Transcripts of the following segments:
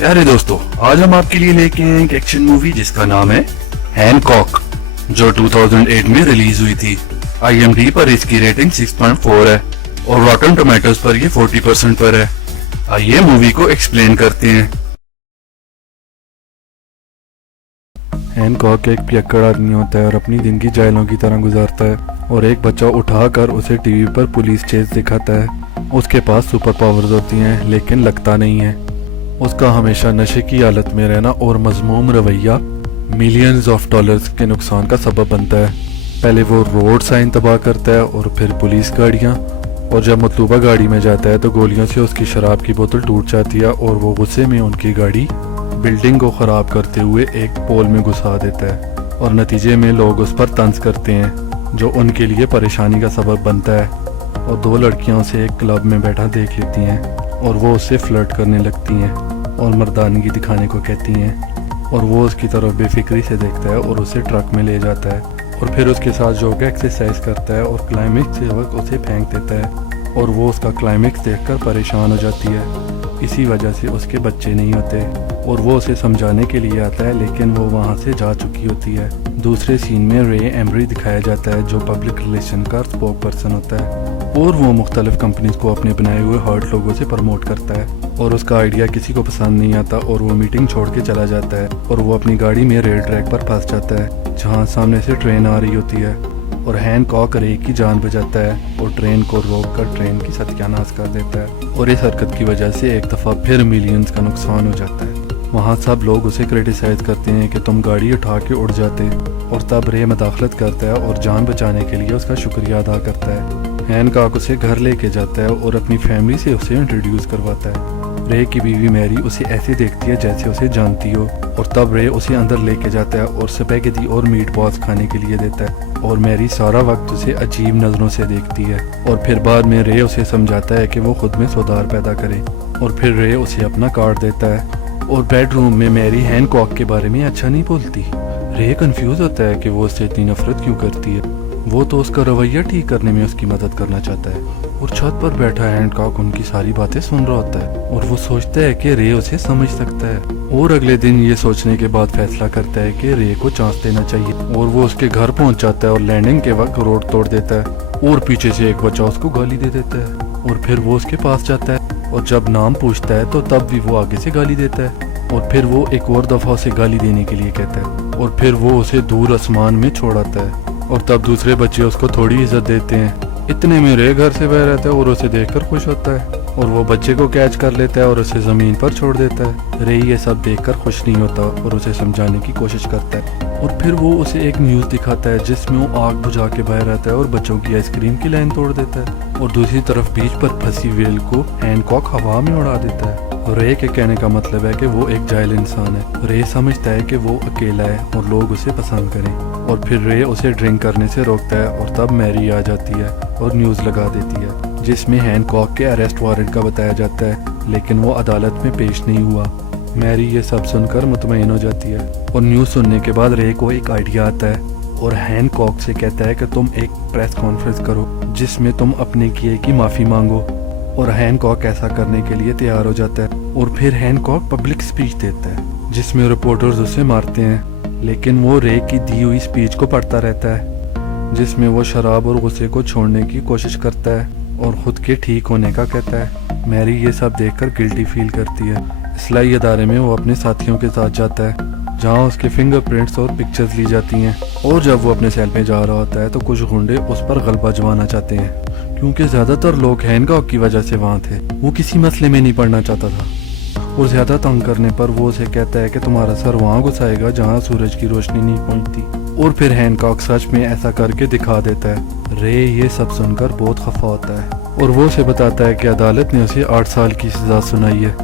प्यारे दोस्तों, आज हम आपके लिए लेके आए एक एक्शन मूवी जिसका नाम है हैनकॉक, जो 2008 में रिलीज हुई थी। IMDb पर इसकी रेटिंग 6.4 है और रॉटन टोमेटोज पर ये 40% पर है। आइए मूवी को एक्सप्लेन करते हैं। हैनकॉक एक पियक्कड़ आदमी होता है और अपनी जिंदगी जायलों की तरह गुजारता है, और एक बच्चा उठाकर उसे टीवी पर पुलिस चेस दिखाता है। उसके पास सुपर पावर्स होती हैं लेकिन लगता नहीं है। उसका हमेशा नशे की हालत में रहना और मजमूम रवैया मिलियंस ऑफ डॉलर्स के नुकसान का सबब बनता है। पहले वो रोड साइन तबाह करता है और फिर पुलिस गाड़ियाँ, और जब मतलूबा गाड़ी में जाता है तो गोलियों से उसकी शराब की बोतल टूट जाती है और वो गुस्से में उनकी गाड़ी बिल्डिंग को ख़राब करते हुए एक पोल में घुसा देता है, और नतीजे में लोग उस पर तंज करते हैं जो उनके लिए परेशानी का सबब बनता है। और दो लड़कियां उसे एक क्लब में बैठा देख लेती हैं और वो उससे फ्लर्ट करने लगती हैं और मर्दानगी दिखाने को कहती हैं, और वो उसकी तरफ बेफिक्री से देखता है और उसे ट्रक में ले जाता है और फिर उसके साथ योगा एक्सरसाइज करता है और क्लाइमेक्स के वक्त उसे फेंक देता है, और वो उसका क्लाइमेक्स देखकर परेशान हो जाती है। इसी वजह से उसके बच्चे नहीं होते और वो उसे समझाने के लिए आता है, लेकिन वो वहाँ से जा चुकी होती है। दूसरे सीन में रे एमरी दिखाया जाता है जो पब्लिक रिलेशन का स्पोक पर्सन होता है, और वो मुख्तलिफ कंपनीज को अपने बनाए हुए हर्ट लोगों से प्रमोट करता है, और उसका आइडिया किसी को पसंद नहीं आता और वो मीटिंग छोड़ के चला जाता है, और वो अपनी गाड़ी में रेल ट्रैक पर फंस जाता है जहाँ सामने से ट्रेन आ रही होती है, और हैनकॉक रे की जान बचाता है और ट्रेन को रोक कर ट्रेन की सत्यानाश कर देता है, और इस हरकत की वजह से एक दफ़ा फिर मिलियंस का नुकसान हो जाता है। वहाँ सब लोग उसे क्रिटिसाइज करते हैं कि तुम गाड़ी उठा के उड़ जाते, और तब रे मदाखलत करता है और जान बचाने के लिए उसका शुक्रिया अदा करता है। हैनकॉक उसे घर लेके जाता है और अपनी फैमिली से उसे इंट्रोड्यूस करवाता है। रे की बीवी मैरी उसे ऐसे देखती है जैसे उसे जानती हो, और तब रे उसे अंदर लेके जाता है और स्पैगेटी और मीट बॉल्स खाने के लिए देता है, और मैरी सारा वक्त उसे अजीब नज़रों से देखती है, और फिर बाद में रे उसे समझाता है कि वो खुद में सुधार पैदा करे, और फिर रे उसे अपना कार्ड देता है। और बेडरूम में मैरी हैनकॉक के बारे में अच्छा नहीं बोलती। रे कंफ्यूज होता है कि वो उससे इतनी नफरत क्यों करती है। वो तो उसका रवैया ठीक करने में उसकी मदद करना चाहता है, और छत पर बैठा हैनकॉक उनकी सारी बातें सुन रहा होता है, और वो सोचता है कि रे उसे समझ सकता है, और अगले दिन ये सोचने के बाद फैसला करता है कि रे को चांस देना चाहिए, और वो उसके घर पहुंच जाता है और लैंडिंग के वक्त रोड तोड़ देता है, और पीछे से एक बच्चा उसको गाली दे देता है, और फिर वो उसके पास जाता है, और जब नाम पूछता है तो तब भी वो आगे से गाली देता है, और फिर वो एक और दफ़ा उसे गाली देने के लिए कहता है, और फिर वो उसे दूर आसमान में छोड़ आता है, और तब दूसरे बच्चे उसको थोड़ी इज्जत देते हैं। इतने में रे घर से बाहर रहता है और उसे देखकर खुश होता है, और वो बच्चे को कैच कर लेता है और उसे ज़मीन पर छोड़ देता है। रे ये सब देखकर खुश नहीं होता और उसे समझाने की कोशिश करता है, और फिर वो उसे एक न्यूज़ दिखाता है जिसमें वो आग बुझा के बाहर रहता है और बच्चों की आइसक्रीम की लाइन तोड़ देता है, और दूसरी तरफ बीच पर फंसी व्हेल को हैनकॉक हवा में उड़ा देता है। रे के कहने का मतलब है कि वो एक जाहिल इंसान है। रे समझता है कि वो अकेला है और लोग उसे पसंद करें, और फिर रे उसे ड्रिंक करने से रोकता है, और तब मैरी आ जाती है और न्यूज़ लगा देती है जिसमें हैनकॉक के अरेस्ट वारंट का बताया जाता है, लेकिन वो अदालत में पेश नहीं हुआ। मैरी ये सब सुनकर मुतमईन हो जाती है, और न्यूज़ सुनने के बाद रे को एक आइडिया आता है, और हैनकॉक से कहता है कि तुम एक प्रेस कॉन्फ्रेंस करो जिसमें तुम अपने किए की माफ़ी मांगो, और हैनकॉक ऐसा करने के लिए तैयार हो जाता है, और फिर हैनकॉक पब्लिक स्पीच देता है जिसमें रिपोर्टर्स उसे मारते हैं, लेकिन वो रे की दी हुई स्पीच को पढ़ता रहता है जिसमें वो शराब और गुस्से को छोड़ने की कोशिश करता है और ख़ुद के ठीक होने का कहता है। मैरी ये सब देखकर गिल्टी फील करती है। इसलाई अदारे में वो अपने साथियों के साथ जाता है जहाँ उसके फिंगरप्रिंट्स और पिक्चर्स ली जाती हैं, और जब वो अपने सेल में जा रहा होता है तो कुछ गुंडे उस पर गलबा जमाना चाहते हैं, क्योंकि ज़्यादातर लोग हैनकॉक की वजह से वहाँ थे। वो किसी मसले में नहीं पड़ना चाहता था, और ज़्यादा तंग करने पर वो उसे कहता है कि तुम्हारा सर वहाँ घुसाएगा जहाँ सूरज की रोशनी नहीं पहुँचती, और फिर हैनकॉक सच में ऐसा करके दिखा देता है। रे ये सब सुनकर बहुत खफा होता है, और वो उसे बताता है कि अदालत ने उसे 8 साल की सज़ा सुनाई है,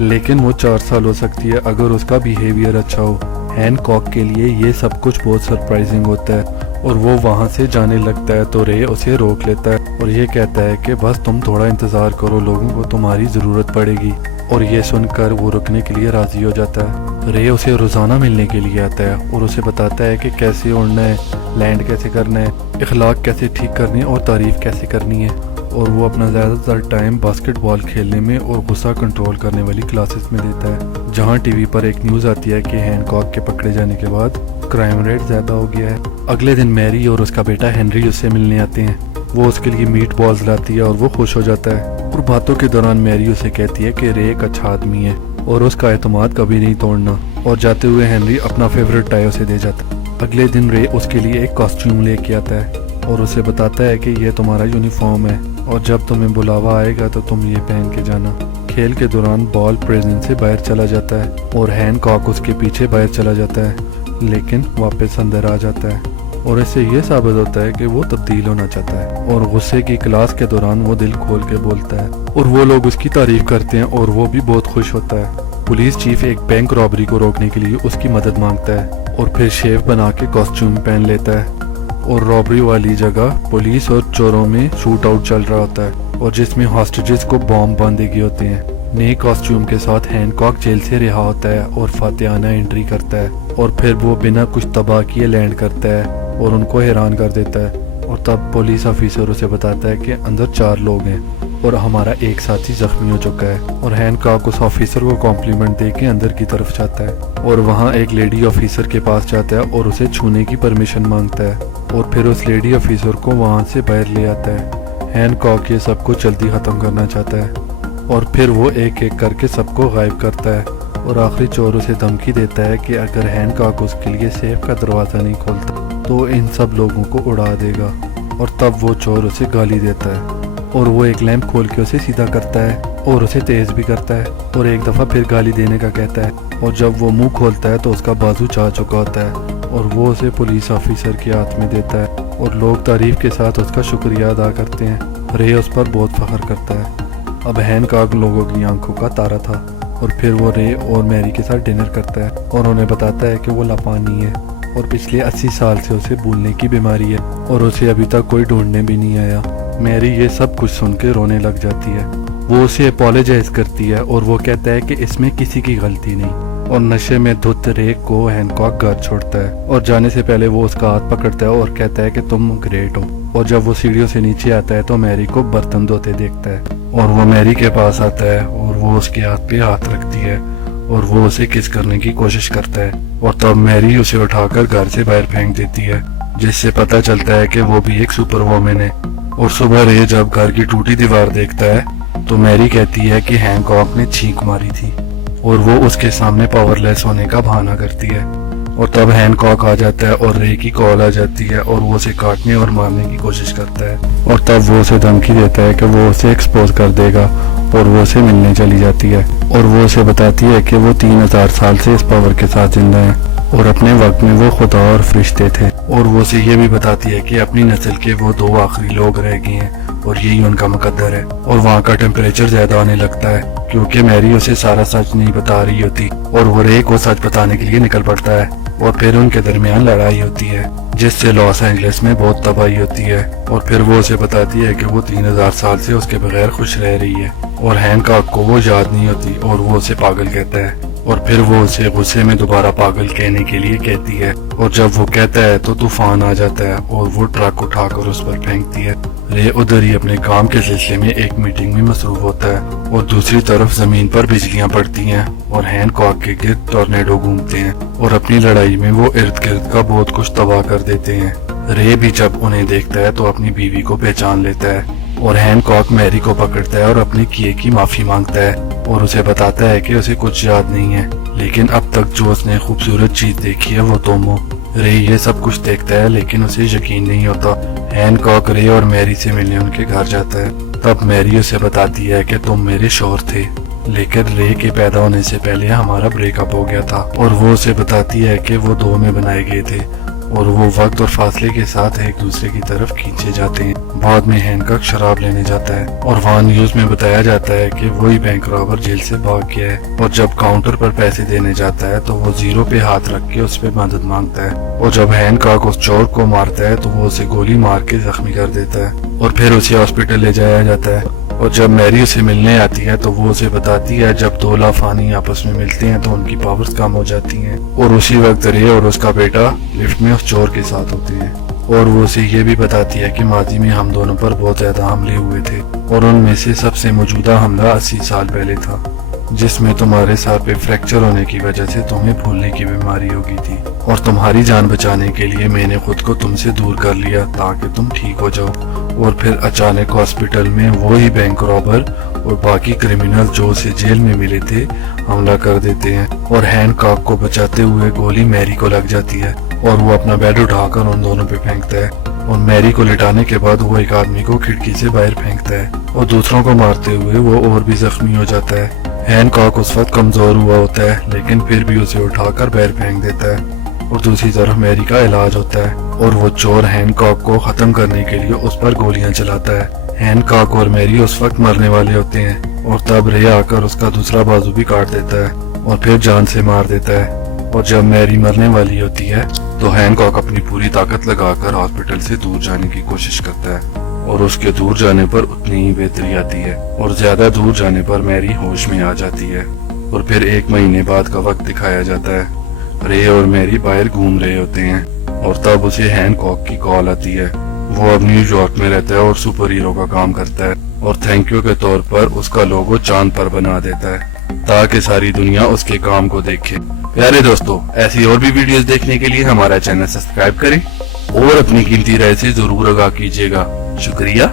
लेकिन वो 4 साल हो सकती है अगर उसका बिहेवियर अच्छा हो। हैनकॉक के लिए ये सब कुछ बहुत सरप्राइजिंग होता है, और वो वहाँ से जाने लगता है तो रे उसे रोक लेता है और ये कहता है कि बस तुम थोड़ा इंतज़ार करो, लोगों को तुम्हारी ज़रूरत पड़ेगी, और ये सुनकर वो रुकने के लिए राज़ी हो जाता है। रे उसे रोज़ाना मिलने के लिए आता है और उसे बताता है कि कैसे उड़ना है, लैंड कैसे करना है, इखलाक कैसे ठीक करनी है और तारीफ़ कैसे करनी है, اور وہ اپنا زیادہ تر ٹائم باسکٹ بال کھیلنے میں اور غصہ کنٹرول کرنے والی کلاسز میں دیتا ہے، جہاں ٹی وی پر ایک نیوز آتی ہے کہ ہینکاک کے پکڑے جانے کے بعد کرائم ریٹ زیادہ ہو گیا ہے۔ اگلے دن میری اور اس کا بیٹا ہنری اس سے ملنے آتے ہیں۔ وہ اس کے لیے میٹ بالز لاتی ہے اور وہ خوش ہو جاتا ہے، اور باتوں کے دوران میری اسے کہتی ہے کہ رے ایک اچھا آدمی ہے اور اس کا اعتماد کبھی نہیں توڑنا، اور جاتے ہوئے ہنری اپنا فیوریٹ ٹائی اسے دے جاتا ہے۔ اگلے دن رے اس کے لیے ایک کاسٹیوم لے کے آتا ہے اور اسے بتاتا ہے کہ یہ تمہارا یونیفارم ہے اور جب تمہیں بلاوا آئے گا تو تم یہ پہن کے جانا۔ کھیل کے دوران بال پریزن سے باہر چلا جاتا ہے اور ہینکاک اس کے پیچھے باہر چلا جاتا ہے، لیکن واپس اندر آ جاتا ہے، اور اس سے یہ ثابت ہوتا ہے کہ وہ تبدیل ہونا چاہتا ہے، اور غصے کی کلاس کے دوران وہ دل کھول کے بولتا ہے اور وہ لوگ اس کی تعریف کرتے ہیں اور وہ بھی بہت خوش ہوتا ہے۔ پولیس چیف ایک بینک رابری کو روکنے کے لیے اس کی مدد مانگتا ہے اور پھر شیو بنا کے کاسٹیوم پہن لیتا ہے، اور رابری والی جگہ پولیس اور چوروں میں شوٹ آؤٹ چل رہا ہوتا ہے، اور جس میں ہاسٹیجز کو بام باندھے گئے ہوتے ہیں۔ نئے کاسٹیوم کے ساتھ ہینکاک جیل سے رہا ہوتا ہے اور فاتحانہ انٹری کرتا ہے، اور پھر وہ بنا کچھ تباہ کیے لینڈ کرتا ہے اور ان کو حیران کر دیتا ہے، اور تب پولیس آفیسر اسے بتاتا ہے کہ اندر 4 لوگ ہیں اور ہمارا ایک ساتھی زخمی ہو چکا ہے، اور ہینکاک اس آفیسر کو کمپلیمنٹ دے کے اندر کی طرف جاتا ہے، اور وہاں ایک لیڈی آفیسر کے پاس جاتا ہے اور اسے چھونے کی پرمیشن مانگتا ہے، اور پھر اس لیڈی آفیسر کو وہاں سے باہر لے آتا ہے۔ ہینکاک یہ سب کو جلدی ختم کرنا چاہتا ہے، اور پھر وہ ایک ایک کر کے سب کو غائب کرتا ہے، اور آخری چور اسے دھمکی دیتا ہے کہ اگر ہینکاک اس کے لیے سیف کا دروازہ نہیں کھولتا تو ان سب لوگوں کو اڑا دے گا، اور تب وہ چور اسے گالی دیتا ہے، اور وہ ایک لیمپ کھول کے اسے سیدھا کرتا ہے اور اسے تیز بھی کرتا ہے، اور ایک دفعہ پھر گالی دینے کا کہتا ہے، اور جب وہ منہ کھولتا ہے تو اس کا بازو چاہ چکا ہوتا ہے، اور وہ اسے پولیس آفیسر کے ہاتھ میں دیتا ہے، اور لوگ تعریف کے ساتھ اس کا شکریہ ادا کرتے ہیں۔ رے اس پر بہت فخر کرتا ہے۔ اب ہینکاک لوگوں کی آنکھوں کا تارا تھا، اور پھر وہ رے اور میری کے ساتھ ڈنر کرتا ہے اور انہیں بتاتا ہے کہ وہ لاپانی ہے اور پچھلے 80 سال سے اسے بھولنے کی بیماری ہے اور اسے ابھی تک کوئی ڈھونڈنے بھی نہیں آیا۔ میری یہ سب کچھ سن کے رونے لگ جاتی ہے۔ وہ اسے اپولوجائز کرتی ہے اور وہ کہتا ہے کہ اس میں کسی کی غلطی نہیں، اور نشے میں دھت رے کو ہینکاک گھر چھوڑتا ہے، اور جانے سے پہلے وہ اس کا ہاتھ پکڑتا ہے اور کہتا ہے کہ تم گریٹ ہو، اور جب وہ سیڑھیوں سے نیچے آتا ہے تو میری کو برتن دھوتے دیکھتا ہے، اور وہ میری کے پاس آتا ہے اور وہ اس کے ہاتھ پہ ہاتھ رکھتی ہے اور وہ اسے کس کرنے کی کوشش کرتا ہے، اور تب میری اسے اٹھا کر گھر سے باہر پھینک دیتی ہے، جس سے پتہ چلتا ہے کہ وہ بھی ایک سپر وومن ہے۔ اور صبح رے جب گھر کی ٹوٹی دیوار دیکھتا ہے تو میری کہتی ہے کہ ہینکاک نے چھینک ماری تھی، اور وہ اس کے سامنے پاور لیس ہونے کا بہانہ کرتی ہے، اور تب ہینکاک آ جاتا ہے اور رے کی کال آ جاتی ہے اور وہ اسے کاٹنے اور مارنے کی کوشش کرتا ہے، اور تب وہ اسے دھمکی دیتا ہے کہ وہ اسے ایکسپوز کر دے گا، اور وہ اسے ملنے چلی جاتی ہے، اور وہ اسے بتاتی ہے کہ وہ 3000 سال سے اس پاور کے ساتھ زندہ ہیں اور اپنے وقت میں وہ خدا اور فرشتے تھے، اور وہ اسے یہ بھی بتاتی ہے کہ اپنی نسل کے وہ 2 آخری لوگ رہ گئے ہیں اور یہی ان کا مقدر ہے، اور وہاں کا ٹیمپریچر زیادہ ہونے لگتا ہے کیونکہ میری اسے سارا سچ نہیں بتا رہی ہوتی، اور وہ رے کو سچ بتانے کے لیے نکل پڑتا ہے، اور پھر ان کے درمیان لڑائی ہوتی ہے جس سے لاس اینجلس میں بہت تباہی ہوتی ہے، اور پھر وہ اسے بتاتی ہے کہ وہ 3000 سال سے اس کے بغیر خوش رہ رہی ہے، اور ہینکاک کو وہ یاد نہیں ہوتی اور وہ اسے پاگل کہتا ہے، اور پھر وہ اسے غصے میں دوبارہ پاگل کہنے کے لیے کہتی ہے، اور جب وہ کہتا ہے تو طوفان آ جاتا ہے اور وہ ٹرک اٹھا کر اس پر پھینکتی ہے۔ رے ادھر ہی اپنے کام کے سلسلے میں ایک میٹنگ میں مصروف ہوتا ہے، اور دوسری طرف زمین پر بجلیاں پڑتی ہیں اور ہینکاک کے گرد ٹورنیڈو گھومتے ہیں، اور اپنی لڑائی میں وہ ارد گرد کا بہت کچھ تباہ کر دیتے ہیں۔ رے بھی جب انہیں دیکھتا ہے تو اپنی بیوی کو پہچان لیتا ہے، اور ہینکاک میری کو پکڑتا ہے اور اپنے کیے کی معافی مانگتا ہے اور اسے بتاتا ہے کہ اسے کچھ یاد نہیں ہے، لیکن اب تک جو اس نے خوبصورت چیز دیکھی ہے وہ تم ہو۔ رے یہ سب کچھ دیکھتا ہے لیکن اسے یقین نہیں ہوتا۔ ہینکاک رے اور میری سے ملنے ان کے گھر جاتا ہے، تب میری اسے بتاتی ہے کہ تم میرے شوہر تھے، لیکن رے کے پیدا ہونے سے پہلے ہمارا بریک اپ ہو گیا تھا، اور وہ اسے بتاتی ہے کہ وہ 2 میں بنائے گئے تھے اور وہ وقت اور فاصلے کے ساتھ ایک دوسرے کی طرف کھینچے جاتے ہیں۔ بعد میں ہینکاک شراب لینے جاتا ہے اور وہاں نیوز میں بتایا جاتا ہے کہ وہی بینک رابر جیل سے بھاگ گیا ہے، اور جب کاؤنٹر پر پیسے دینے جاتا ہے تو وہ 0 پہ ہاتھ رکھ کے اس پہ مدد مانگتا ہے، اور جب ہینکاک اس چور کو مارتا ہے تو وہ اسے گولی مار کے زخمی کر دیتا ہے، اور پھر اسے ہاسپٹل لے جایا جاتا ہے، اور جب میری اسے ملنے آتی ہے تو وہ اسے بتاتی ہے جب 2 لافانی آپس میں ملتے ہیں تو ان کی پاورز کم ہو جاتی ہیں، اور اسی وقت رے اور اس کا بیٹا لفٹ میں اس چور کے ساتھ ہوتے ہیں۔ और वो उसे ये भी बताती है कि माजी में हम दोनों पर बहुत ज्यादा हमले हुए थे और उनमें से सबसे मौजूदा हमला 80 साल पहले था, जिसमें तुम्हारे सर पे फ्रैक्चर होने की वजह से तुम्हें भूलने की बीमारी हो गई थी और तुम्हारी जान बचाने के लिए मैंने खुद को तुमसे दूर कर लिया ताकि तुम ठीक हो जाओ। और फिर अचानक हॉस्पिटल में वो ही बैंक रॉबर और बाकी क्रिमिनल जो उसे जेल में मिले थे हमला कर देते हैं और हैनकॉक को बचाते हुए गोली मैरी को लग जाती है और वो अपना बेड उठाकर उन दोनों पे फेंकता है और मैरी को लिटाने के बाद वो एक आदमी को खिड़की से बाहर फेंकता है और दूसरों को मारते हुए वो और भी जख्मी हो जाता है। हैनकॉक उस वक्त कमजोर हुआ होता है लेकिन फिर भी उसे उठाकर बाहर फेंक देता है और दूसरी तरफ मैरी का इलाज होता है और वो चोर हैनकॉक को खत्म करने के लिए उस पर गोलियां चलाता है। हैनकॉक और मैरी उस वक्त मरने वाले होते हैं और तब रे आकर उसका दूसरा बाजू भी काट देता है और फिर जान से मार देता है। और जब मैरी मरने वाली होती है तो हैनकॉक अपनी पूरी ताकत लगाकर हॉस्पिटल से दूर जाने की कोशिश करता है और उसके दूर जाने पर उतनी ही बेहतरी आती है और ज्यादा दूर जाने पर मैरी होश में आ जाती है। और फिर 1 महीने बाद का वक्त दिखाया जाता है। रे और मैरी बाहर घूम रहे होते हैं और तब उसे हैनकॉक की कॉल आती है। वो अब न्यूयॉर्क में रहता है और सुपर हीरो का काम करता है और थैंक यू के तौर पर उसका लोगो चांद पर बना देता है ताकि सारी दुनिया उसके काम को देखे। प्यारे दोस्तों, ऐसी और भी वीडियोस देखने के लिए हमारा चैनल सब्सक्राइब करें और अपनी कीमती राय से जरूर आगाह कीजिएगा। शुक्रिया।